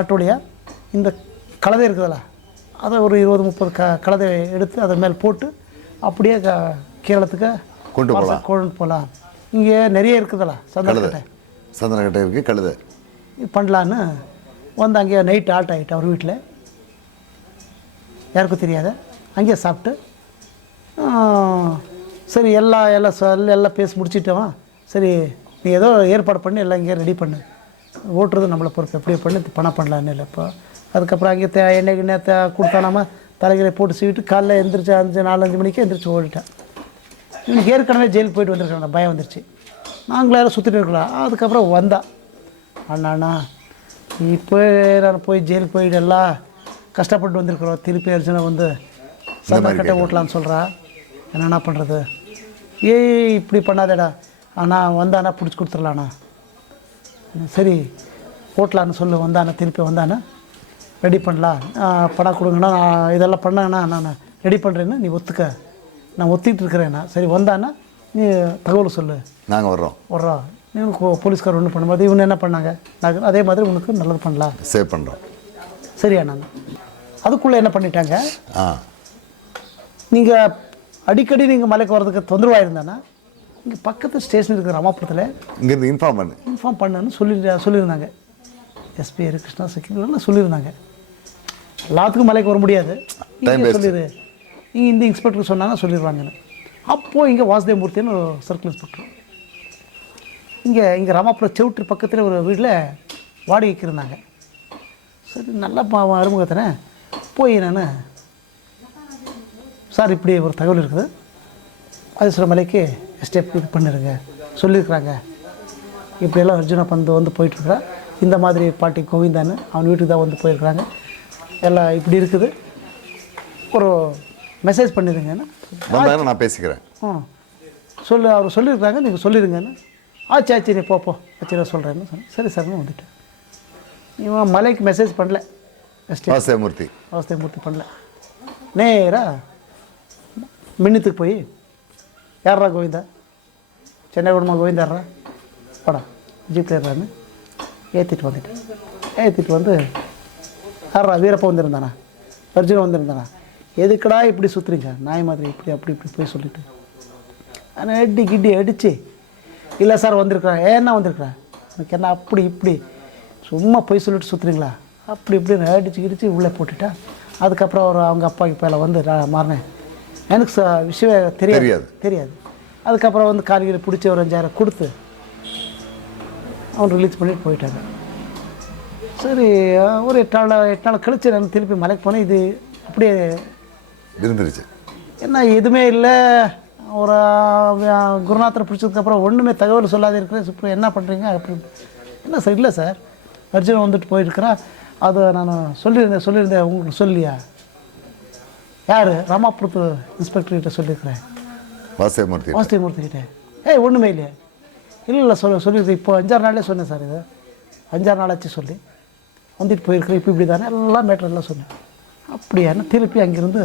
காட்டோடைய இந்த கலதை இருக்குதுல்ல, அதை ஒரு 20-30 கலதை எடுத்து அதை மேலே போட்டு அப்படியே கேரளத்துக்கு கொண்டு போகலாம். இங்கே நிறைய இருக்குதுல்ல, சந்தனக்கட்டை இருக்குது, கழுதை பண்ணலான்னு வந்து அங்கேயே நைட் ஆல்ட் ஆகிட்டு அவர் வீட்டில், யாருக்கும் தெரியாத அங்கேயே சாப்பிட்டு சரி எல்லாம் பேசி முடிச்சிட்டோம். சரி நீ ஏதோ ஏற்பாடு பண்ணி எல்லாம் இங்கே ரெடி பண்ணு, ஓட்டுறது நம்மளை பொறுப்பு, எப்படியே பண்ணி பணம் பண்ணலான்னு இல்லை. இப்போ அதுக்கப்புறம் அங்கே எண்ணெய் நேற்று கொடுத்தானாம தலைகளை போட்டு சீவிட்டு காலைல எழுந்திரிச்சு 4-5 மணிக்கு எழுந்திரிச்சு ஓடிட்டேன். இவனுக்கு ஏற்கனவே ஜெயிலுக்கு போயிட்டு வந்திருக்காங்க, பயம் வந்துருச்சு. நாங்களாம் சுற்றிட்டு இருக்கலாம். அதுக்கப்புறம் வந்தா அண்ணா இப்போ நான் போய் ஜெயிலுக்கு போயிட்டு எல்லாம் கஷ்டப்பட்டு வந்திருக்கிறோம், திருப்பி அர்ஜுனை வந்து சந்தனக்கட்டை ஓட்டலான்னு சொல்கிறா, என்னென்ன பண்ணுறது? இப்படி பண்ணாதேடா அண்ணா, வந்தானா பிடிச்சி கொடுத்துடலாண்ணா. சரி ஓட்டலான்னு சொல்லு, வந்தானே திருப்பி வந்தானே ரெடி பண்ணலாம், பணம் கொடுங்கண்ணா, நான் இதெல்லாம் பண்ணேண்ணா, நான் ரெடி பண்ணுறேன்னு நீ ஒத்துக்க, நான் ஒத்திக்கிட்டு இருக்கிறேண்ணா. சரி வந்தானா நீ தகவல் சொல்லு, நாங்கள் வர்றோம். இவனுக்கு போலீஸ்கார் ஒன்று பண்ணும்போது இவனு என்ன பண்ணாங்க, நாங்கள் அதே மாதிரி உனக்கு நல்லது பண்ணலாம், சேவ் பண்ணுறோம். சரியா? நாங்கள் அதுக்குள்ளே என்ன பண்ணிட்டாங்க, நீங்கள் அடிக்கடி நீங்கள் மலைக்கு வர்றதுக்கு தொந்தரவாக இருந்தானா இங்கே பக்கத்து ஸ்டேஷன் இருக்கிற ராமாபுரத்தில் இங்கேருந்து இன்ஃபார்ம் பண்ணுன்னு சொல்லியிருந்தாங்க. எஸ்பி ஹரிகிருஷ்ணா செக்யூரிட்டிலாம் சொல்லியிருந்தாங்க. எல்லாத்துக்கும் மலைக்கு வர முடியாது, சொல்லிடு, இங்கே இந்த இன்ஸ்பெக்டருக்கு சொன்னாங்க சொல்லிடுவாங்கன்னு. அப்போது இங்கே வாசுதேவமூர்த்தின்னு ஒரு சர்க்கிள் இன்ஸ்பெக்டர் இங்கே ராமாபுரம் செவுட்டு பக்கத்தில் ஒரு வீட்டில் வாடகைக்கு இருந்தாங்க. சரி நல்லா அறிமுகத்தினே போய் நான், சார் இப்படி ஒரு தகவல் இருக்குது, அதிசர மலைக்கு ஸ்டெப் இது பண்ணிடுங்க சொல்லியிருக்கிறாங்க, இப்படியெல்லாம் அர்ஜுனா வந்து போயிட்டுருக்குறா, இந்த மாதிரி பாட்டி கோவிந்தான்னு அவன் வீட்டுக்கு தான் வந்து போயிருக்கிறாங்க, எல்லாம் இப்படி இருக்குது, ஒரு மெசேஜ் பண்ணிடுங்கன்னு நான் பேசிக்கிறேன். அவர் சொல்லியிருக்கிறாங்க, நீங்கள் சொல்லிடுங்கன்னு. ஆச்சு நீ போ ஆச்சு சொல்கிறேன்னு சொன்னேன். சரி சார்னு வந்துட்டேன். இவன் மலைக்கு மெசேஜ் பண்ணல, வாசுதேவமூர்த்தி பண்ணல, நேராக மின்னத்துக்கு போய் யாரா கோவிந்தா, சென்னை குடும்பம் கோவிந்தாரா படம் ஜீப் ஏறான்னு ஏற்றிட்டு வந்து யாரா வீரப்பா வந்திருந்தானா, அர்ஜுன் வந்திருந்தானா, எதுக்கடா இப்படி சுற்றுறீங்க நாய் மாதிரி இப்படி போய் சொல்லிட்டு ஆனால் கிட்டி அடித்து, இல்லை சார் வந்திருக்கிறேன், ஏன்னா வந்திருக்கிறேன், எனக்கு என்ன அப்படி இப்படி சும்மா போய் சொல்லிட்டு சுற்றுறீங்களா, அப்படி இப்படின்னு அடிச்சு உள்ளே போட்டுட்டா. அதுக்கப்புறம் அவங்க அப்பாவுக்கு பேல வந்து மாறினேன், எனக்கு விஷயம் தெரியாது. அதுக்கப்புறம் வந்து காலிகளை பிடிச்சி ஒரு 5,000 கொடுத்து அவன் ரிலீஸ் பண்ணிட்டு போயிட்டாங்க. சரி ஒரு 8 நாள் கழிச்சு நான் திருப்பி மலைக்கு போனேன். இது அப்படியே இருந்துருச்சு, என்ன எதுவுமே இல்லை. ஒரு குருநாதரை பிடிச்சதுக்கப்புறம் ஒன்றுமே தகவல் சொல்லாத இருக்கிறேன். இப்போ என்ன பண்ணுறீங்க அப்படி, என்ன சார், இல்லை சார் அர்ஜுன் வந்துட்டு போயிருக்கிறா, அதை நான் சொல்லியிருந்தேன் உங்களுக்கு சொல்லியா, யார் ராமாபுரத்து இன்ஸ்பெக்டர்கிட்ட சொல்லியிருக்கிறேன், வாசுதேவமூர்த்தி கிட்டே. ஒன்றுமே இல்லையா, இல்லை சொல்லியிருக்கேன், இப்போ 5-6 நாளே சொன்னேன் சார், இது 5-6 நாளாச்சு சொல்லி வந்துட்டு போயிருக்கிறேன், இப்போ இப்படி தானே எல்லாம் மேட்டர் எல்லாம் சொன்னேன். அப்படியான்னு திருப்பி அங்கேருந்து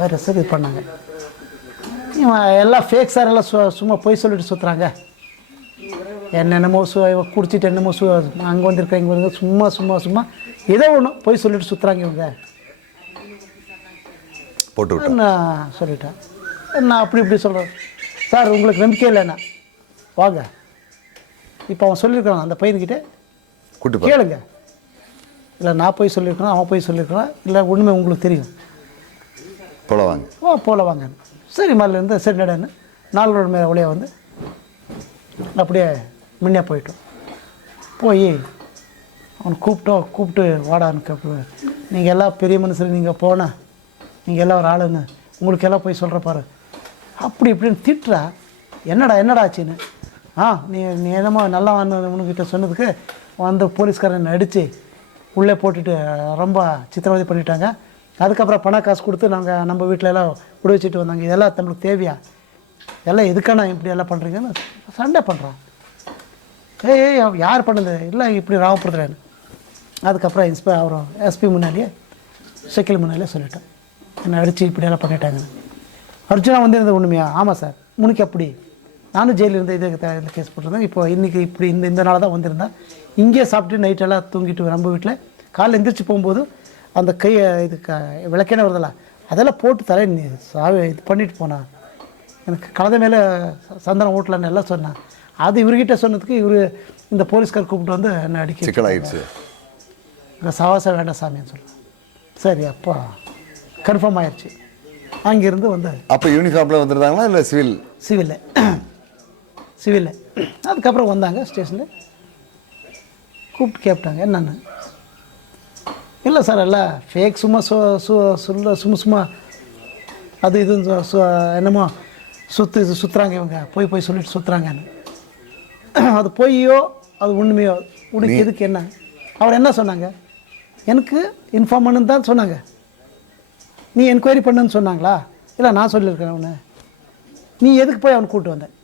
வேறு சார் இது பண்ணாங்க. எல்லாம் ஃபேக் சார், எல்லாம் சும்மா போய் சொல்லிட்டு சுற்றுறாங்க, என்னென்னமோ குடிச்சிட்டு என்னமோ அங்கே வந்திருக்கேன் இங்கே வந்து சும்மா ஏதோ ஒன்று போய் சொல்லிட்டு சுற்றுறாங்க இவங்க போட்டு. நான் சொல்லிட்டேன், நான் இப்படி சொல்கிறேன் சார், உங்களுக்கு நம்பிக்கை இல்லைண்ணா வாங்க, இப்போ அவன் சொல்லியிருக்கிறான் அந்த பையன்கிட்ட கேளுங்க, இல்லை நான் போய் சொல்லியிருக்கிறேன் அவன் போய் சொல்லியிருக்கிறான், இல்லை ஒன்றுமே உங்களுக்கு தெரியும், போல வாங்க. சரி மேலேருந்து சரி நடன்னு 4 ரோடு மேலே ஒளியாக வந்து அப்படியே முன்னே போயிட்டோம். போய் அவனை கூப்பிட்டு வாடான்னு கேட்பேன், நீங்கள் எல்லாம் பெரிய மனுஷர், நீங்கள் போனால் நீங்கள் எல்லாம் ஒரு ஆளுன்னு உங்களுக்கு எல்லாம் போய் சொல்கிற பாரு, அப்படி இப்படின்னு திட்டுறா. என்னடா ஆச்சுன்னு, நீ என்னமோ நல்லா உனக்கிட்ட சொன்னதுக்கு வந்து போலீஸ்காரன் அடித்து உள்ளே போட்டுட்டு ரொம்ப சித்திரவதை பண்ணிட்டாங்க. அதுக்கப்புறம் பண காசு கொடுத்து நாங்கள் நம்ம வீட்டில் எல்லாம் விட வச்சுட்டு வந்தாங்க, இதெல்லாம் நம்மளுக்கு தேவையா, எல்லாம் எதுக்கான இப்படி எல்லாம் பண்ணுறீங்கன்னு சண்டை பண்ணுறான். யார் பண்ணது, இல்லை இப்படி ராமபுரத்துலன்னு. அதுக்கப்புறம் அவர் எஸ்பி முன்னாடியே செக்கில் முன்னாடியே சொல்லிட்டேன், என்னை அடித்து இப்படியெல்லாம் பண்ணிட்டாங்கன்னு. அர்ஜுனா வந்து இருந்தது உண்மையா? ஆமாம் சார். உனக்கு அப்படி நானும் ஜெயிலில் இருந்து இந்த கேஸ் போட்டிருந்தேன். இப்போ இன்றைக்கி இப்படி இந்த நாள் தான் வந்திருந்தேன். இங்கே சாப்பிட்டு நைட்டெல்லாம் தூங்கிட்டு நம்ம வீட்டில் காலைல எந்திரிச்சு போகும்போது அந்த கையை இது விளக்கேனே வருதில்ல அதெல்லாம் போட்டு தலை இது பண்ணிட்டு போனான். எனக்கு கலந்த மேலே சந்தனம் ஓட்டலன்னு எல்லாம் சொன்னான். அது இவர்கிட்ட சொன்னதுக்கு இவர் இந்த போலீஸ்கார் கூப்பிட்டு வந்து என்ன அடிக்க சிக்கலாயிடுச்சு. சவாசம் வேண்டாம் சாமின்னு சொல்லுவேன். சரி அப்போ கன்ஃபார்ம் ஆயிடுச்சு. அங்கேருந்து வந்து அப்போ யூனிஃபார்மில் வந்துருந்தாங்களா இல்லை சிவிலில் அதுக்கப்புறம் வந்தாங்க ஸ்டேஷனில் கூப்பிட்டு கேட்டாங்க என்னென்னு. இல்லை சார் எல்லாம் ஃபேக் சும்மா சும்மா அது இது என்னமோ சுற்றுறாங்க இவங்க போய் சொல்லிட்டு சுற்றுறாங்கன்னு. அது பொய்யோ அது உண்மையோ உனக்கு எதுக்கு என்ன? அவர் என்ன சொன்னாங்க? எனக்கு இன்ஃபார்ம் பண்ணுன்னு தான் சொன்னாங்க. நீ என்கொயரி பண்ணுன்னு சொன்னாங்களா? இல்லை நான் சொல்லியிருக்கிறேன் அவனை. நீ எதுக்கு போய் அவனை கூப்பிட்டு வந்தேன்?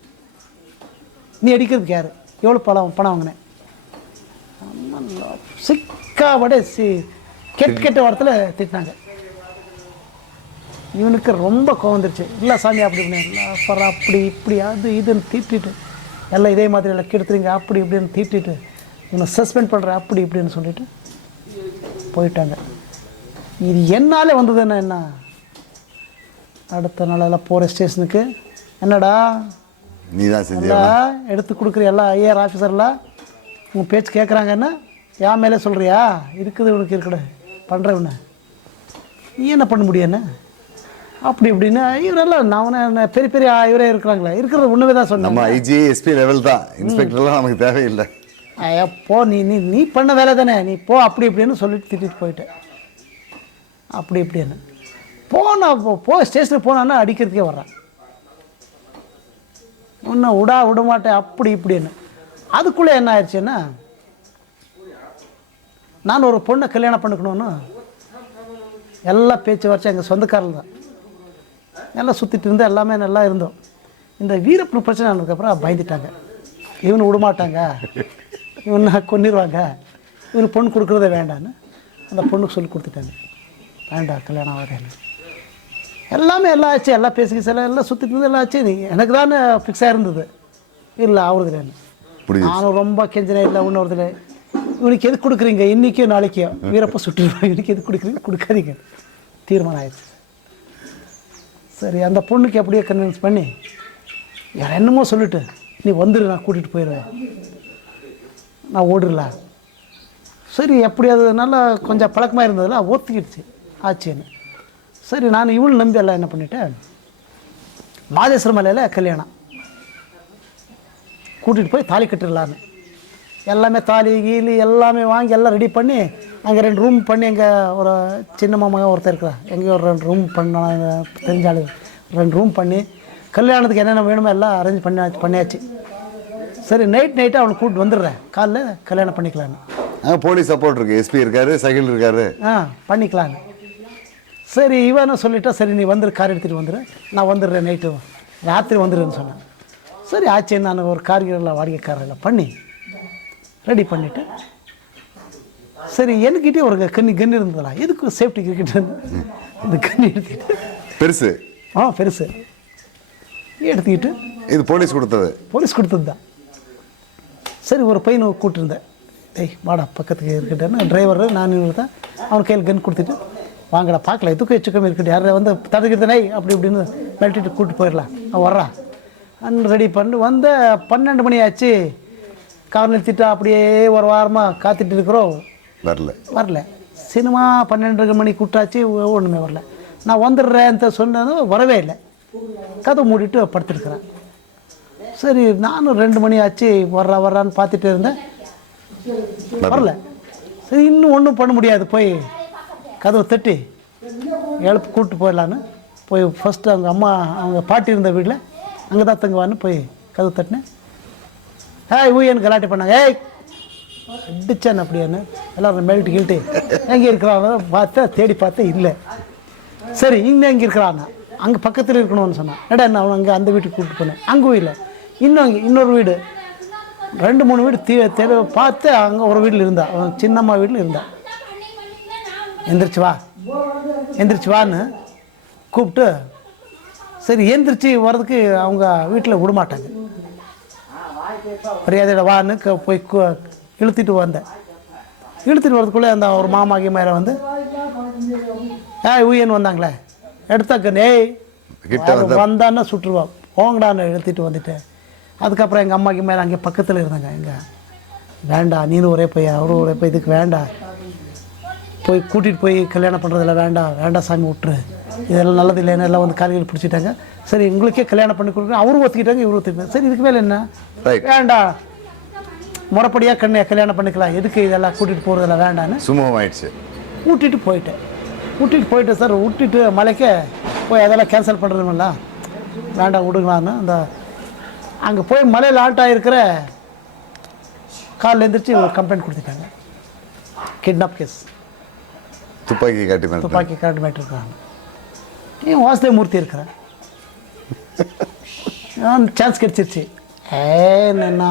நீ அடிக்கிறதுக்கு யார்? எவ்வளோ பணம் வாங்கினேன்? சிக்காவோட கெட்ட வாரத்தில் திட்டினாங்க. இவனுக்கு ரொம்ப கோவம் வந்துருச்சு. இல்லை சாமி அப்படி அப்புறம் அப்படி இப்படி அது இதுன்னு தீட்டிட்டு எல்லாம் இதே மாதிரி எல்லாம் கெடுத்துறீங்க அப்படி இப்படின்னு தீட்டிட்டு இவனை சஸ்பெண்ட் பண்ணுற அப்படி இப்படின்னு சொல்லிட்டு போயிட்டாங்க. இது என்னாலே வந்ததுன்னா என்ன? அடுத்த நாளெல்லாம் போகிற ஸ்டேஷனுக்கு என்னடா நீ தான் செஞ்ச எடுத்து கொடுக்குற எல்லாம் ஐஆர் ஆஃபீஸர்லாம் உங்கள் பேச்சு கேட்குறாங்கன்னா என் மேலே சொல்கிறியா? இருக்குது இவனுக்கு இருக்கட பண்ணுறவன நீ என்ன பண்ண முடியும் என்ன அப்படி இப்படின்னு இவரெல்லாம் நான் பெரிய இவரே இருக்கிறாங்களே இருக்கிறது ஒன்றுமே தான் சொன்னேன். நம்ம ஐஜி எஸ்பி லெவல் தான், இன்ஸ்பெக்டர்லாம் நமக்கு தேவையில்லை. போ நீ பண்ண வேலை தானே நீ போ அப்படி இப்படின்னு சொல்லிட்டு திட்டிட்டு போயிட்டேன். அப்படி இப்படின்னு போ ஸ்டேஷனுக்கு போனான்னா அடிக்கிறதுக்கே வர்றான். இன்னும் விட மாட்டேன் அப்படி இப்படின்னு. அதுக்குள்ளே என்ன ஆயிடுச்சுன்னா நான் ஒரு பொண்ணை கல்யாணம் பண்ணிக்கணும்னு எல்லாம் பேச்சு வச்சு எங்கள் சொந்தக்காரர்கள் தான் எல்லாம் சுற்றிட்டு இருந்தோம். எல்லாமே நல்லா இருந்தோம். இந்த வீரப்பன் பிரச்சனை ஆனதுக்கப்புறம் பயந்துட்டாங்க. இவனு விடமாட்டாங்க, இவனை கொன்னிடுவாங்க, இவனுக்கு பொண்ணு கொடுக்குறதே வேண்டான்னு அந்த பொண்ணுக்கு சொல்லி கொடுத்துட்டாங்க. வேண்டாம் கல்யாணம் ஆகிறேன்னு எல்லாமே எல்லாம் ஆச்சு. எல்லாம் பேசிக்க சில எல்லாம் சுற்றிட்டு இருந்து எல்லாம் ஆச்சு. எனக்கு தானே ஃபிக்ஸாக இருந்தது. இல்லை அவருதில்லை. நானும் ரொம்ப கெஞ்சினே இல்லை ஒன்றுவதில்லை. இவனுக்கு எது கொடுக்குறீங்க இன்றைக்கும் நாளைக்கும் வீரப்ப சுட்டுருவாங்க. இவனுக்கு எது கொடுக்குறீங்க கொடுக்காதீங்க தீர்மானம் ஆயிடுச்சு. சரி அந்த பொண்ணுக்கு எப்படியே கன்வின்ஸ் பண்ணி யார் என்னமோ சொல்லிட்டு நீ வந்துடு நான் கூட்டிகிட்டு போயிடுவேன் நான் ஓடிடலாம். சரி எப்படியாவது நல்லா கொஞ்சம் பழக்கமாக இருந்ததில்ல ஒத்துக்கிடுச்சு ஆச்சுன்னு. சரி நான் இவள் நம்பி எல்லாம் என்ன பண்ணிட்டேன் மாதேஸ்வர மலையில் கல்யாணம் கூட்டிகிட்டு போய் தாலி கட்டிடலான்னு எல்லாமே தாலி கீலி எல்லாமே வாங்கி எல்லாம் ரெடி பண்ணி அங்கே 2 ரூம் பண்ணி எங்கள் ஒரு சின்ன மாமன் ஒருத்தர் இருக்கிறான் எங்கேயோ ஒரு 2 ரூம் பண்ண தெரிஞ்சாலு 2 ரூம் பண்ணி கல்யாணத்துக்கு என்னென்ன வேணுமோ எல்லாம் அரேஞ்ச் பண்ணியாச்சு. சரி நைட்டு அவனை கூப்பிட்டு வந்துடுறேன் காலைல கல்யாணம் பண்ணிக்கலான்னு. போலீஸ் சப்போர்ட் இருக்குது, எஸ்பி இருக்காரு, சகில் இருக்காரு, பண்ணிக்கலான்னு. சரி இவனை சொல்லிட்டா சரி நீ வந்துடு கார் எடுத்துகிட்டு வந்துடு நான் வந்துடுறேன் நைட்டு ராத்திரி வந்துடுன்னு சொன்னேன். சரி ஆச்சு நான் ஒரு கார்கிரெல்லாம் வாடகைக்காரெல்லாம் பண்ணி ரெடி பண்ணிவிட்டு சரி என்கிட்டே ஒரு கன் இருந்ததா எதுக்கு சேஃப்டி கிரிக்கெட் இந்த கன் எடுத்துக்கிட்டு பெருசு பெருசு எடுத்துக்கிட்டு இது போலீஸ் கொடுத்தது தான். சரி ஒரு பையனை கூப்பிட்டுருந்தேன். வாடா பக்கத்துக்கு இருக்கட்டேன்னு டிரைவர் நான் தான் அவன் கையில் கன் கொடுத்துட்டு வாங்கடா பார்க்கல எதுக்கும் எச்சுக்கமே இருக்கட்டும் யாரை வந்து தடுக்கிறதுனே அப்படி இப்படின்னு மிரட்டிட்டு கூப்பிட்டு போயிடலாம் அவன் வர்றான் ரெடி பண்ணி வந்த 12 மணி ஆச்சு. கார் நிறுத்திட்டு அப்படியே ஒரு வாரமாக காத்துட்டு இருக்கிறோம். வரல சினிமா 12 மணி கூட்டாச்சு ஒன்றுமே வரல. நான் வந்துடுறேன் சொன்னதும் வரவே இல்லை. கதை மூடிட்டு படுத்துருக்குறேன். சரி நானும் 2 மணி ஆச்சு வர்றான்னு பார்த்துட்டு இருந்தேன் வரல. சரி இன்னும் ஒன்றும் பண்ண முடியாது போய் கதவை தட்டி எழுப்பு கூப்பிட்டு போயிடலான்னு போய் ஃபஸ்ட்டு அவங்க பாட்டி இருந்த வீட்டில் அங்கே தான் தங்குவான்னு போய் கதவு தட்டினேன். ஊயன்னு கலாட்டி பண்ணாங்க. அடிச்சான் அப்படியான்னு எல்லோரும் மேல்ட்டு கீழ்ட்டு எங்கே இருக்கிறாங்க தேடி பார்த்தேன் இல்லை. சரி இங்கே எங்கே இருக்கிறான்னா அங்கே பக்கத்தில் இருக்கணும்னு சொன்னான். என்ன அவன் அங்கே அந்த வீட்டுக்கு கூப்பிட்டு போனேன். அங்கே இல்லை இன்னொரு வீடு 2-3 வீடு பார்த்து அங்கே ஒரு வீட்டில் இருந்தா அவன் சின்னம்மா வீட்டில் இருந்தா. எந்திரிச்சு வான்னு கூப்பிட்டு சரி எந்திரிச்சு வர்றதுக்கு அவங்க வீட்டில் விடமாட்டாங்க. மரியாதையோட வான்னு போய் இழுத்துட்டு வந்தேன். இழுத்துட்டு வரதுக்குள்ளே அந்த ஒரு மாமாகி மேலே வந்து ஊயன்னு வந்தாங்களே எடுத்தாக்க வந்தான்னா சுட்டுருவா போங்கடான்னு இழுத்துட்டு வந்துட்டேன். அதுக்கப்புறம் எங்கள் அம்மாக்கு மேலே அங்கே பக்கத்தில் இருந்தாங்க. எங்கே வேண்டாம் நீனும் ஒரே போய் அவரும் ஒரே போய் இதுக்கு வேண்டாம் போய் கூட்டிகிட்டு போய் கல்யாணம் பண்ணுறதில்ல வேண்டாம் சாமி விட்டுரு இதெல்லாம் நல்லது இல்லைன்னு எல்லாம் வந்து காலையில் பிடிச்சிட்டாங்க. சரி உங்களுக்கே கல்யாணம் பண்ணி கொடுக்குறேன் அவரும் ஒத்துக்கிட்டாங்க இவரும் ஒத்துக்கிட்டாங்க. சரி இதுக்கு மேலே என்ன வேண்டாம் முறைப்படியாக கல்யாணம் பண்ணிக்கலாம் எதுக்கு இதெல்லாம் கூட்டிகிட்டு போகிறதில்ல வேண்டான்னு சுமமாயிடுச்சு. ஊட்டிட்டு போயிட்டேன் சார். விட்டுட்டு மலைக்கே போய் அதெல்லாம் கேன்சல் பண்ணுறதுமில்ல வேண்டாம் விடுங்களான்னு அந்த அங்கே போய் மலையில் ஆல்ட் ஆகிருக்கிற காலில் எழுந்திரிச்சு ஒரு கம்ப்ளைண்ட் கொடுத்துட்டாங்க. கிட்னாப் கேஸ் துப்பாக்கி காட்டி மாட்டிருக்காங்க. ஏன் வாசுதேவ மூர்த்தி இருக்கிறேன் சான்ஸ் கிடச்சிருச்சு. என்னண்ணா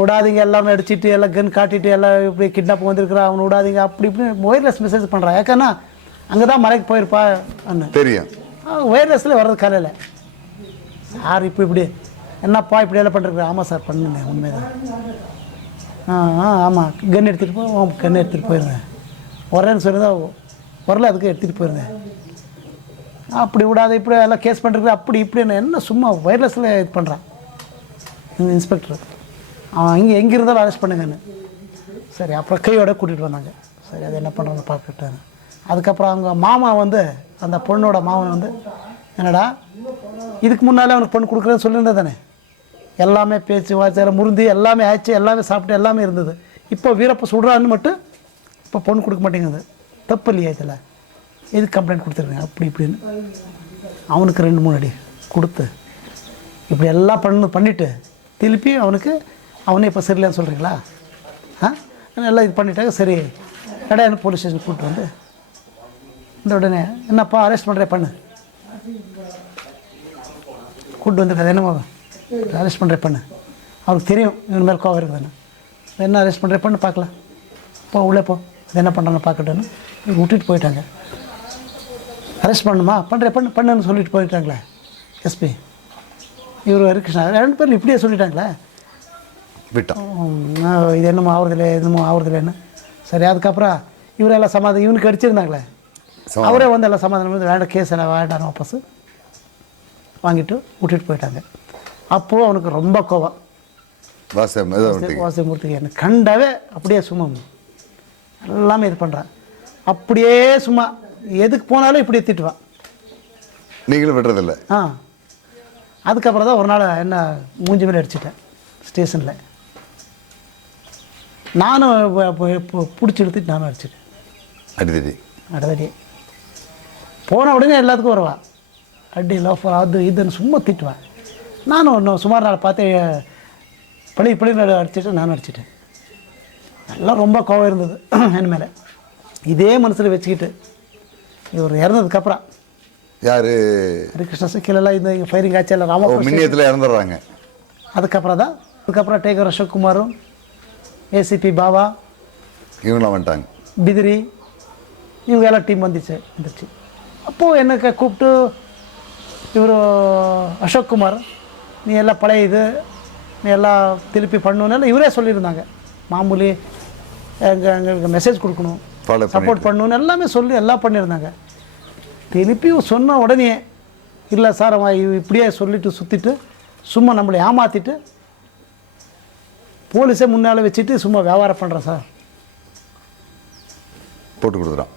விடாதீங்க எல்லாமே அடிச்சுட்டு எல்லாம் கன் காட்டிட்டு எல்லாம் இப்படி கிட்னாப் வந்திருக்கிறான் அவனை விடாதீங்க அப்படி இப்படி ஒயர்லெஸ் மெசேஜ் பண்ணுறான். ஏன்னா அங்கே தான் மலைக்கு போயிருப்பா அண்ணன் தெரியும். ஒயர்லெஸில் வர்றது காலையில் சார் இப்படி என்னப்பா இப்படி எல்லாம் பண்ணுறேன். ஆமாம் சார் பண்ணுங்க உண்மைதான். ஆமாம் கன் எடுத்துகிட்டு போயிருந்தேன் வரேன்னு சொல்லிதான் வரல அதுக்கு எடுத்துகிட்டு போயிருந்தேன். அப்படி விடாத இப்படி எல்லாம் கேஸ் பண்ணுறது அப்படி இப்படி என்ன சும்மா ஒயர்லெஸில் இது பண்ணுறான் இன்ஸ்பெக்டர். அவன் எங்கே இருந்தாலும் அரெஸ்ட் பண்ணுங்கன்னு. சரி அப்புறம் கையோட கூட்டிகிட்டு வந்தாங்க. சரி அது என்ன பண்ணுறோன்னு பார்த்துட்டாங்க. அதுக்கப்புறம் அவங்க மாமா வந்து அந்த பொண்ணோட மாமன் வந்து என்னடா இதுக்கு முன்னாலே அவனுக்கு பொண்ணு கொடுக்குறேன்னு சொல்லியிருந்தது தானே எல்லாமே பேச்சு வாய்ச்சால முருந்தி எல்லாமே ஆச்சு எல்லாமே சாப்பிட்டு எல்லாமே இருந்தது. இப்போ வீரப்ப சுடுறான்னு மட்டும் இப்போ பொண்ணு கொடுக்க மாட்டேங்குது தப்பு இல்லையா இதில் எதுக்கு கம்ப்ளைண்ட் கொடுத்துருக்கேன் அப்படி இப்படின்னு அவனுக்கு 2-3 அடி கொடுத்து இப்படி எல்லாம் பண்ணிவிட்டு திருப்பி அவனே இப்போ சரியில்லைன்னு சொல்கிறீங்களா எல்லாம் இது பண்ணிட்டாங்க. சரி கடையான போலீஸ் ஸ்டேஷன் கூப்பிட்டு வந்து இந்த உடனே என்னப்பா அரெஸ்ட் பண்ணுறேன் பண்ணு கூப்பிட்டு வந்துருக்காது என்னமோ அரெஸ்ட் பண்ணுறேன் பண்ணு அவருக்கு தெரியும் இவன் மேலே கோவம் இருக்குதுன்னு என்ன அரெஸ்ட் பண்ணுறேன் பண்ணு பார்க்கலாம் உள்ளே போ அது என்ன பண்ணுறான்னு பார்க்கட்டுன்னு விட்டுட்டு போயிட்டாங்க. அரெஸ்ட் பண்ணுமா பண்ணுன்னு சொல்லிட்டு போயிட்டாங்களே எஸ்பி இவர் ஹரிகிருஷ்ணா 2 பேரும் இப்படியே சொல்லிட்டாங்களே இது என்னமோ ஆகுறதில்லைன்னு. சரி அதுக்கப்புறம் இவரெல்லாம் சமாதானம் இவனுக்கு அடிச்சிருந்தாங்களே அவரே வந்து எல்லாம் சமாதானம் வந்து வேண்டாம் கேஸ் எல்லாம் வேண்டாம் வாபஸ் வாங்கிட்டு விட்டுட்டு போயிட்டாங்க. அப்போது அவனுக்கு ரொம்ப கோவம் வாசுதேவமூர்த்திக்கு என்ன கண்டாவே அப்படியே சும்மா எல்லாமே இது பண்ணுறான் அப்படியே சும்மா எதுக்கு போனாலும் இப்படி திட்டுவான் நீங்களும் விடுறதில்ல. அதுக்கப்புறம் தான் ஒரு நாள் என்ன மூஞ்சி மேலே அடிச்சிட்டேன் ஸ்டேஷனில். நானும் பிடிச்சி எடுத்துட்டு நானும் அடிச்சிட்டேன் அடிதடி போன உடனே எல்லாத்துக்கும் வருவா அடி லோஃபர் அது இதுன்னு சும்மா திட்டுவேன். நானும் இன்னும் சுமார் நாள் பார்த்து பழி அடிச்சுட்டு நானும் அடிச்சிட்டேன். எல்லாம் ரொம்ப கோவம் இருந்தது என் மேலே. இதே மனசில் வச்சுக்கிட்டு இவர் இறந்ததுக்கப்புறம் யார் ஹரிகிருஷ்ண சைக்கிளெல்லாம் இந்த ஃபயரிங் ஆச்சு எல்லாம் ராமகிருஷ்ணத்தில் இறந்துடுறாங்க. அதுக்கப்புறம் டேகர் அசோக்குமாரும் ஏசிபி பாபா இவங்களாம் வந்துட்டாங்க பிதிரி இவங்க எல்லாம் டீம் வந்துச்சு. அப்போது எனக்கு கூப்பிட்டு இவர் அசோக்குமார் நீ எல்லாம் பழைய இது நீ எல்லாம் திருப்பி பண்ணணுன்னு இவரே சொல்லியிருந்தாங்க. மாமூலி எங்களுக்கு மெசேஜ் கொடுக்கணும் சப்போர்ட் பண்ணணுன்னு எல்லாமே சொல்லி எல்லாம் பண்ணியிருந்தாங்க. திருப்பி சொன்ன உடனே இல்லை சார் அவன் இப்படியே சொல்லிவிட்டு சுற்றிட்டு சும்மா நம்மளை ஏமாற்றிட்டு போலீஸை முன்னால் வச்சுட்டு சும்மா வியாபாரம் பண்ணுறேன் சார் போட்டு கொடுக்குறான்.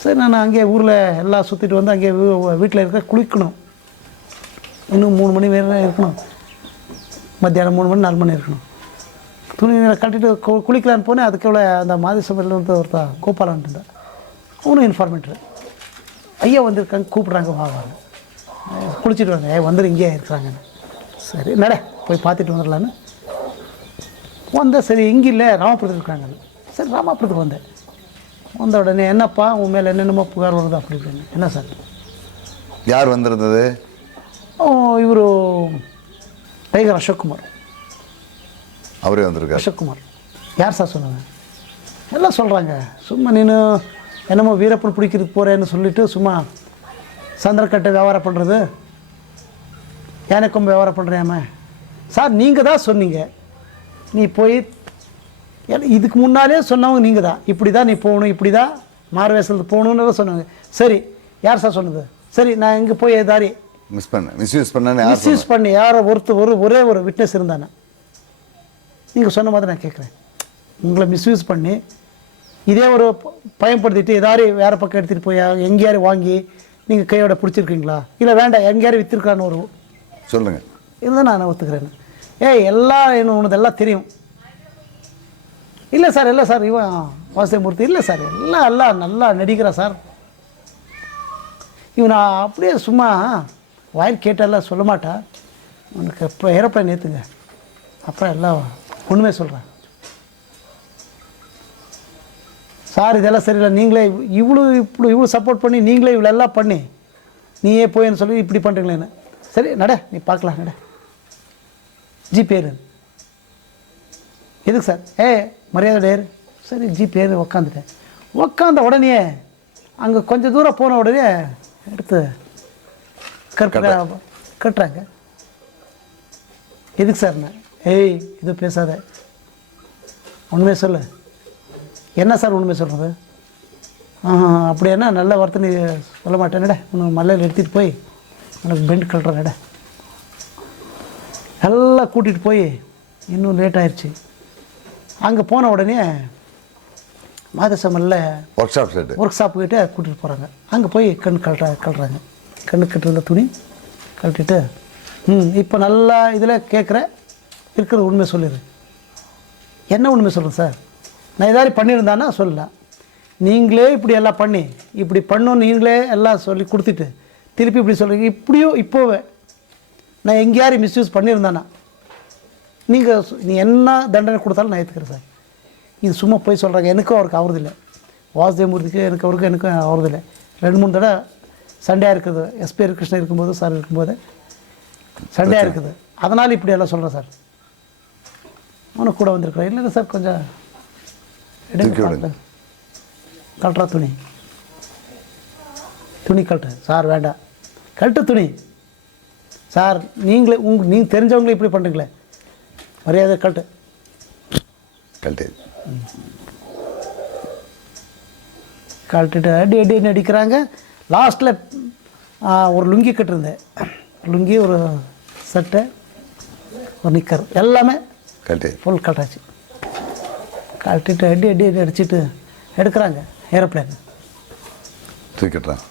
சரி நான் அங்கே ஊரில் எல்லாம் சுற்றிட்டு வந்து அங்கே வீட்டில் இருக்க குளிக்கணும். இன்னும் 3 மணி நேரம் இருக்கணும். மத்தியானம் 3 மணி 4 மணி இருக்கணும். துணி கட்டிட்டு குளிக்கலான்னு போனேன். அதுக்குள்ள அந்த மாதிசபையில் வந்து ஒருத்தர் கோபாலன் இருந்தார். அவனும் இன்ஃபார்மேட்டர் ஐயா வந்திருக்காங்க கூப்பிட்றாங்க வாங்க குளிச்சுட்டு வாங்க வந்துடும் இங்கேயே இருக்கிறாங்கன்னு. சரி நட போய் பார்த்துட்டு வந்துடலான்னு வந்தேன். சரி இங்கே இல்லை ராமபுரத்துக்கு இருக்கிறாங்கன்னு. சரி ராமபுரத்துக்கு வந்த உடனே என்னப்பா உன் மேலே என்னென்னமோ புகார் வருது அப்படி இப்படின்னு. என்ன சார் யார் வந்திருந்தது? இவர் டைகர் அசோக்குமார் அவரே வந்திருக்கார். அசோக்குமார் யார் சார் சொன்னாங்க? எல்லாம் சொல்கிறாங்க சும்மா நீನು என்னமோ வீரப்பன் பிடிக்கிறதுக்கு போகிறேன்னு சொல்லிவிட்டு சும்மா சந்திரக்கட்டை வியாபாரம் பண்ணுறது யானைக்கும் வியாபாரம் பண்ணுறியாம சார் நீங்கள் தான் சொன்னீங்க, நீ போய் இதுக்கு முன்னாலே சொன்னவங்க நீங்கள் தான், இப்படி தான் நீ போகணும், இப்படி தான் மார்வேசத்துக்கு போகணுன்னு சொன்னாங்க. சரி, யார் சார் சொன்னது? சரி, நான் இங்கே போய் தாரி மிஸ்யூஸ் பண்ணேன்னு மிஸ்யூஸ் பண்ணி யாரை ஒரே ஒரு விட்னஸ் இருந்தானே? நீங்கள் சொன்ன மாதிரி நான் கேட்குறேன். உங்களை மிஸ்யூஸ் பண்ணி இதே ஒரு பயன்படுத்திட்டு ஏதாரும் வேறு பக்கம் எடுத்துகிட்டு போய் எங்கேயாரு வாங்கி நீங்கள் கையோட பிடிச்சிருக்கீங்களா? இல்லை வேண்டாம், எங்கேயாரும் விற்றுருக்கான்னு ஒரு சொல்லுங்கள். இதுதான் நான் ஒத்துக்கிறேன். எல்லாம் என்ன ஒன்று எல்லாம் தெரியும். இல்லை சார், இல்லை சார், இவன் வாசுதேவமூர்த்தி இல்லை சார், எல்லாம் நல்லா நடிக்கிறான் சார். இவன் நான் அப்படியே சும்மா வாயில் கேட்டாலாம் சொல்ல மாட்டா. உனக்கு இப்போ ஏரோப்ளைன் ஏற்றுங்க, அப்புறம் எல்லாம் ஒன்றுமே சொல்கிறேன். சார் இதெல்லாம் சரியில்லை, நீங்களே இவ்வளோ சப்போர்ட் பண்ணி நீங்களே இவ்வளோ எல்லாம் பண்ணி நீயே போயின்னு சொல்லி இப்படி பண்ணுறீங்களேன்னு. சரி நட, நீ பார்க்கலாம் நட, ஜிபேரு. எதுக்கு சார்? மரியாதை டேரு. சரி ஜிபேரு. உக்காந்துட்டேன். உக்காந்த உடனே அங்கே கொஞ்சம் தூரம் போன உடனே எடுத்து கட்டுறாங்க. எதுக்கு சார்? நான் இது பேசாத, உண்மையை சொல்லு. என்ன சார் உண்மையை சொல்கிறது? அப்படி என்ன நல்ல வார்த்தை நீ சொல்ல மாட்டேன்டா, உனக்கு மல்லையில் எடுத்துகிட்டு போய் உனக்கு பெண்ட் கட்டுறேன்டா. எல்லாம் கூட்டிகிட்டு போய் இன்னும் லேட் ஆயிடுச்சு. அங்கே போன உடனே மாதசமல்ல ஒர்க் ஷாப் கிட்டே கூட்டிகிட்டு போகிறாங்க. அங்கே போய் கண் கட்டுறாங்க. கண்ணு கட்டுறத துணி கட்டிட்டு இப்போ நல்லா இதில் கேட்குற இருக்கிற உண்மை சொல்லிடு. என்ன உண்மை சொல்கிறேன் சார்? நான் ஏதாவது பண்ணியிருந்தானா சொல்லலாம். நீங்களே இப்படி எல்லாம் பண்ணி இப்படி பண்ணோன்னு நீங்களே எல்லாம் சொல்லி கொடுத்துட்டு திருப்பி இப்படி சொல்கிறீங்க. இப்படியும் இப்போவே நான் எங்கேயாரும் மிஸ்யூஸ் பண்ணியிருந்தானா நீ என்ன தண்டனை கொடுத்தாலும் நான் ஏற்றுக்கிறேன் சார். இது சும்மா போய் சொல்கிறாங்க. எனக்கும் அவருக்கு ஆகுறதில்லை, வாசுதேவமூர்த்திக்கு எனக்கும் ஆகுறதில்லை. 2-3 தடவை சண்டையாக இருக்குது. எஸ்பி கிருஷ்ணன் இருக்கும்போது சார் இருக்கும்போது சண்டையாக இருக்குது. அதனால் இப்படி எல்லாம் சொல்கிறேன் சார். அவனுக்கு கூட வந்திருக்கிறேன். இல்லைங்க சார், கொஞ்சம் எடுங்க, கட்டுறா துணி கட்டு சார். வேண்டாம், கட்டு துணி சார். நீங்கள் தெரிஞ்சவங்களே இப்படி பண்ணுறீங்களே, மரியாதை கட்டு. கட்டுட்டு அடின்னு அடிக்கிறாங்க. லாஸ்ட்டில் ஒரு லுங்கி கட்டிருந்தேன். லுங்கி, ஒரு சட்டை, ஒரு நிக்கர், எல்லாமே ஃபுல் கட்டாச்சு. கட்டிட்டு அடி அடிச்சுட்டு எடுக்கிறாங்க ஏரோப்ளைன். தூக்கிட்டுறான்.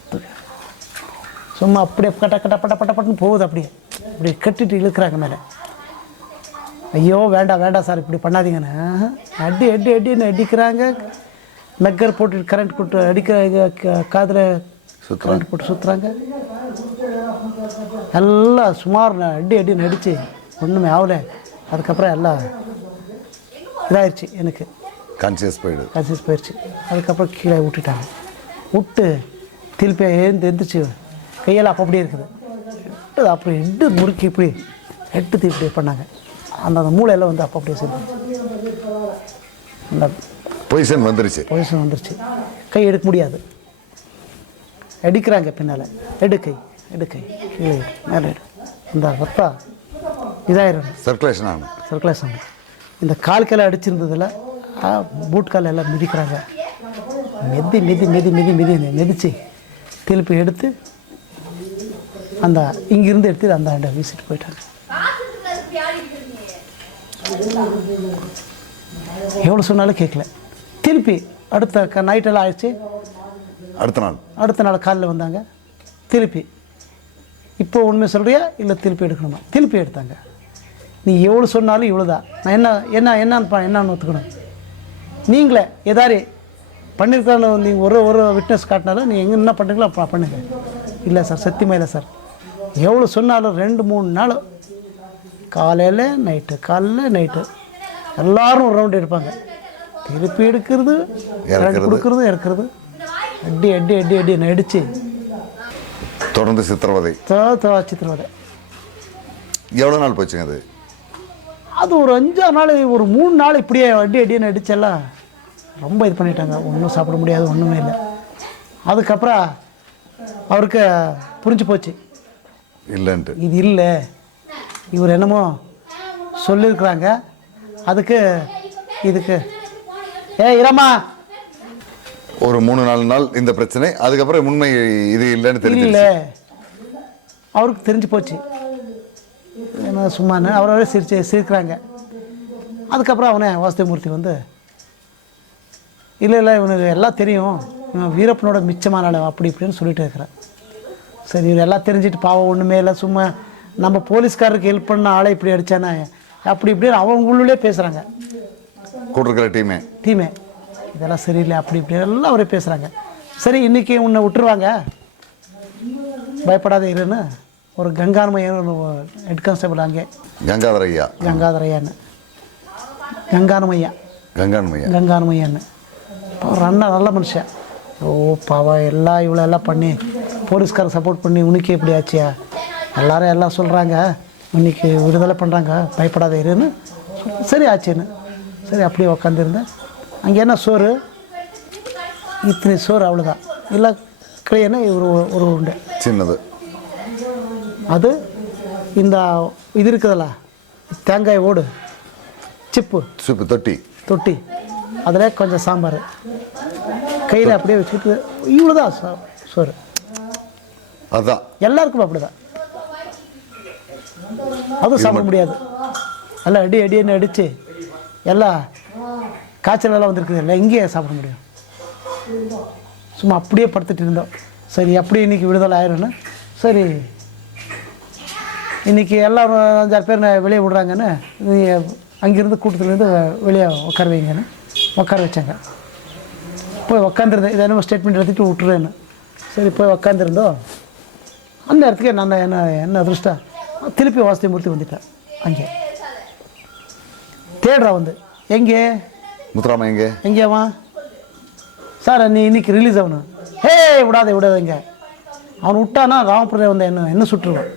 சும்மா அப்படியே பட்டன்னு போகுது. அப்படி கட்டிட்டு இழுக்கிறாங்க மேலே. ஐயோ வேண்டாம் சார், இப்படி பண்ணாதீங்கன்னு அடின்னு அடிக்கிறாங்க. மெக்கர் போட்டு கரண்ட் போட்டு அடிக்கிறாங்க. காதில் கரண்ட் போட்டு சுற்றுறாங்க. எல்லாம் சுமார் அடின்னு அடித்து ஒன்றுமே ஆகலை. அதுக்கப்புறம் எல்லாம் இதாகிடுச்சு. எனக்கு கான்சியஸ் போயிடுச்சு. அதுக்கப்புறம் கீழே விட்டுட்டாங்க. விட்டு திருப்பி எந்திரிச்சு கையெல்லாம் அப்படியே இருக்குது. அப்படி முறுக்கி இப்படி இப்படி பண்ணாங்க. அந்த மூளையெல்லாம் வந்து அப்படியே சேர்ந்து அந்த பொசிஷன் வந்துருச்சு. கை எடுக்க முடியாது. அடிக்கிறாங்க பின்னால். எடுக்கை கீழே மேலே இந்த ரத்தா இதாயிரும், சர்க்குலேஷன். இந்த கால்கெல்லாம் அடிச்சிருந்ததில் பூட் கால் எல்லாம் மிதிக்கிறாங்க. மிதிச்சு திருப்பி எடுத்து அந்த இங்கிருந்து எடுத்து அந்த வீசிட்டு போயிட்டாங்க. எவ்வளோ சொன்னாலும் கேட்கல. திருப்பி அடுத்த நைட்டெல்லாம் ஆயிடுச்சு. அடுத்த நாள் காலையில் வந்தாங்க. திருப்பி இப்போ உண்மை சொல்கிறியா இல்லை திருப்பி எடுக்கணுமா? திருப்பி எடுத்தாங்க. நீ எவ்வளோ சொன்னாலும் இவ்வளோ தான். நான் என்னன்னு ஒத்துக்கணும். நீங்களே ஏதாரி பண்ணியிருக்காலும் நீங்கள் ஒரு விட்னஸ் காட்டினாலும் நீங்கள் என்ன பண்ணுறீங்களோ அப்போ பண்ணுங்க. இல்லை சார், சத்தியமாக இல்லை சார். எவ்வளோ சொன்னாலும் 2-3 நாள் காலையில் நைட்டு எல்லோரும் ஒரு ரவுண்டு எடுப்பாங்க. திருப்பி எடுக்கிறது, கொடுக்கறது, இறக்குறது, அடி அடித்து தொடர்ந்து சித்திரவதை. எவ்வளோ நாள் போச்சுங்க அது? ஒரு 5-6 நாள், ஒரு 3 நாள் இப்படியே அடின்னு அடிச்செல்லாம் ரொம்ப இது பண்ணிட்டாங்க. ஒன்றும் சாப்பிட முடியாது, ஒன்றுமே இல்லை. அதுக்கப்புறம் அவருக்கு புரிஞ்சு போச்சு இல்லைன்ட்டு. இது இல்லை, இவர் என்னமோ சொல்லியிருக்கிறாங்க. அதுக்கு இதுக்கு இரமா ஒரு 3-4 நாள் இந்த பிரச்சனை, அதுக்கப்புறம் உண்மை இது இல்லைன்னு தெரிஞ்சு இல்லை, அவருக்கு தெரிஞ்சு போச்சு என்ன சும்மான்னு. அவரவே சிரிக்கிறாங்க. அதுக்கப்புறம் அவனே வாசுதேவமூர்த்தி வந்து இல்லை இவனுக்கு எல்லாம் தெரியும், இவன் வீரப்பனோட மிச்சமான ஆள் அப்படி இப்படின்னு சொல்லிட்டு இருக்கிறான். சரி, இவர் எல்லாம் தெரிஞ்சுட்டு பாவம் ஒன்றுமே இல்லை, சும்மா நம்ம போலீஸ்காரருக்கு ஹெல்ப் பண்ண ஆளை இப்படி அடித்தானே அப்படி இப்படின்னு அவங்க உள்ளே பேசுகிறாங்க. கூட்டிருக்கிற டீமே இதெல்லாம் சரியில்லை அப்படி இப்படி எல்லாம் அவரே பேசுகிறாங்க. சரி, இன்றைக்கி உன்னை விட்டுருவாங்க, பயப்படாத இருன்னு ஒரு கங்கானமையன் ஹெட் கான்ஸ்டபிள் அங்கே கங்காதரையான்னு கங்கானமையான்னு அவர் அண்ணா நல்ல மனுஷன். ஓ பாவா எல்லாம் இவ்வளோ எல்லாம் பண்ணி போலீஸ்கார சப்போர்ட் பண்ணி உனக்கு எப்படி ஆச்சியா, எல்லாரும் எல்லாம் சொல்கிறாங்க இன்னைக்கு விடுதலை பண்ணுறாங்க, பயப்படாத இருன்னு. சரி ஆச்சுன்னு சரி அப்படியே உக்காந்துருந்தேன். அங்கே என்ன சோறு, இத்தனை சோறு அவ்வளோதான், இல்லை கிளியன்னு ஒரு உண்டு சின்னது. அது இந்த இது இருக்குதுல்ல தேங்காய் ஓடு சிப்பு தொட்டி அதில் கொஞ்சம் சாம்பார் கையில் அப்படியே வச்சுக்கிட்டு இவ்வளோதான் சோறு. அதுதான் எல்லாருக்கும் அப்படி தான். அதுவும் சாப்பிட முடியாது, எல்லாம் அடின்னு அடித்து எல்லாம் காய்ச்சலெல்லாம் வந்துருக்குது, இல்லை இங்கேயே சாப்பிட முடியும். சும்மா அப்படியே படுத்துட்டு இருந்தோம். சரி அப்படி இன்றைக்கி விடுதலை ஆயிரும்னு சரி இன்றைக்கி எல்லாம் 5-6 பேர் வெளியே விடுறாங்கன்னு அங்கேருந்து கூட்டத்துலேருந்து வெளியே உட்கார வைங்கன்னு உட்கார வச்சாங்க. போய் உக்காந்துருந்தேன், இதை என்ன ஸ்டேட்மெண்ட் எடுத்துகிட்டு விட்டுருன்னு. சரி போய் உக்காந்துருந்தோம். அந்த இடத்துக்கே நான் என்ன அதிர்ஷ்டம், திருப்பி வாசுதேவமூர்த்தி வந்துட்டேன். அங்கே தேடுறா வந்து எங்கே முத்துராமா எங்கேவா சார் நீ இன்னைக்கு ரிலீஸ் ஆகணும். விடாதீங்க, அவன் விட்டானா ராமபுரம் வந்து என்ன சுட்டுருவான்.